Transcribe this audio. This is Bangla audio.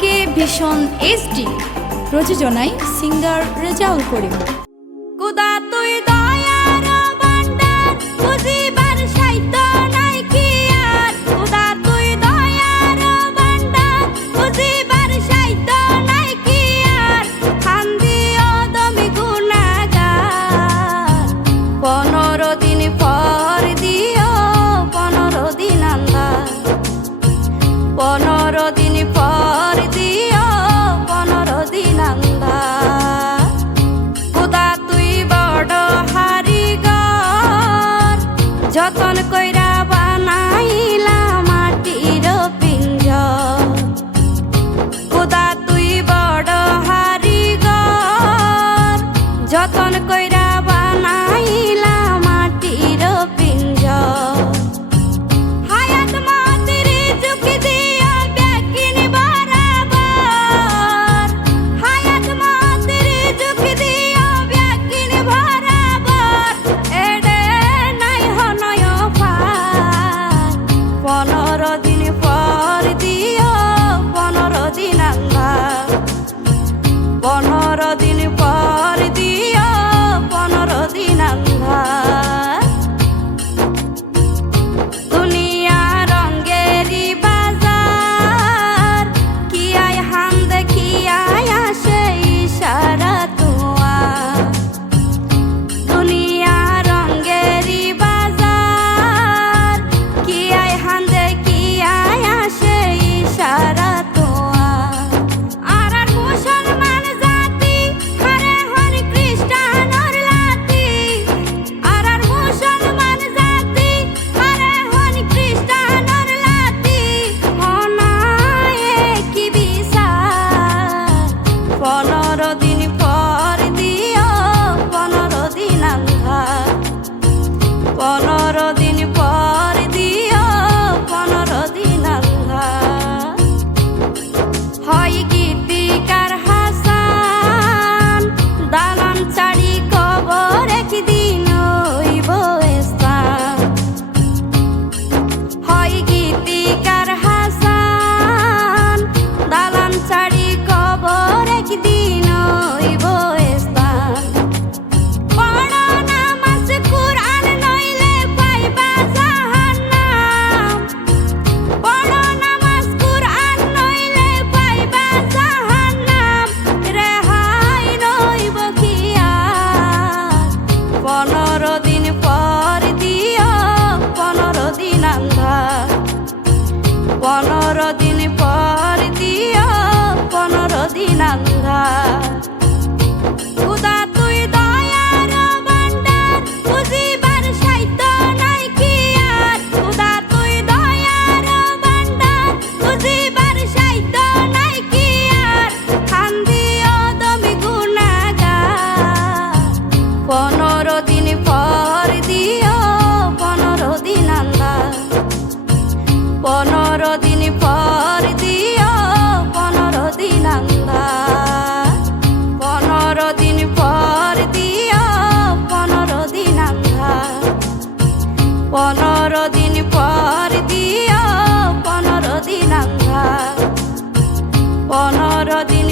থেকে ভীষণ এসডি প্রযোজনায় সিঙ্গার রেজাউল করিম। তুই সাহিত্য দিও দিন আন্দা পনেরো দিন পর কইরা বানাইলা। পনেরো দিন পর দিও পনেরো দিন আন্ধা পনেরো দিন পর দিও পনেরো দিন আন্ধা পনেরো দিন পর দিও পনেরো দিন আন্ধা পনেরো দিন